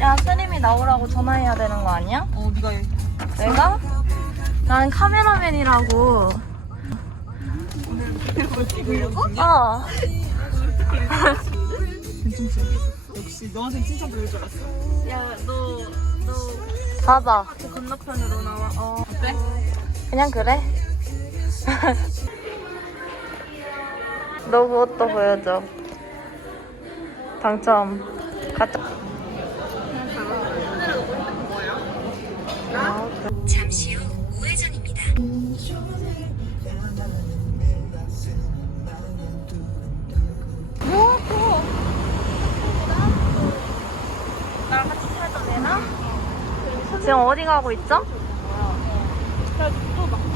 야, 스님이 나오라고 전화해야 되는 거 아니야? 어, 네가 해. 내가? 난 카메라맨이라고. 오늘 찍고 이러고? 어. 괜찮지? 역시 너한테 칭찬 들을 줄 알았어. 야, 너, 너, 봐봐. 그 건너편으로 나와. 어. 그래? 그냥 그래. 너 그것도 보여줘. 당첨. 가자. 잠시 후 우회전입니다. 나랑 같이? 지금 어디 가고 있죠?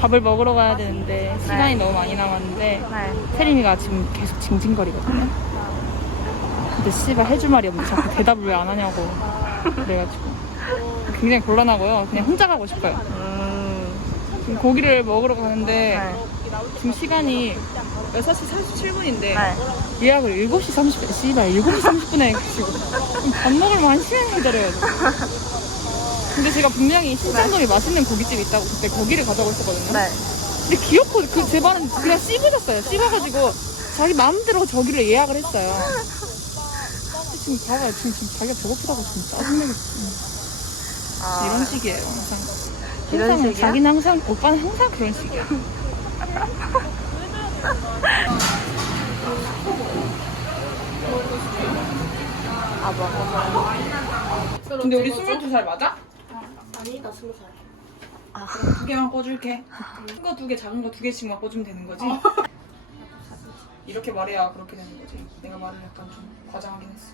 밥을 먹으러 가야 되는데 시간이 너무 많이 남았는데 네. 세림이가 지금 계속 징징거리거든요. 근데 씨발 해줄 말이 없는데 자꾸 대답을 왜 안 하냐고 그래가지고 굉장히 곤란하고요. 그냥 혼자 가고 싶어요. 음. 지금 고기를 먹으러 가는데 네. 지금 시간이 6시 47분인데 네. 예약을 7시 30분, 씨발 7시 30분에 해가지고 그럼 밥 먹으면 한 시간 기다려야 돼. 근데 제가 분명히 신장동에 맛있는 고깃집이 있다고 그때 거기를 가자고 했었거든요. 네. 근데 귀엽고 그제 말은 그냥 씹으셨어요. 씹어가지고 자기 마음대로 저기를 예약을 했어요. 근데 지금 봐봐요. 지금, 지금 자기가 배고프다고 지금 짜증내겠어. 아, 이런 식이에요, 항상. 이런 항상 식이야? 자기는 항상, 오빠는 항상 그런 식이야. 아, 먹어. 근데 우리 22살 맞아? 아니, 나 스무 살. 두 개만 꿔줄게. 큰 거 두 개, 작은 거 두 개씩만 꿔주면 되는 거지? 이렇게 말해야 그렇게 되는 거지. 내가 말을 약간 좀 과장하긴 했어.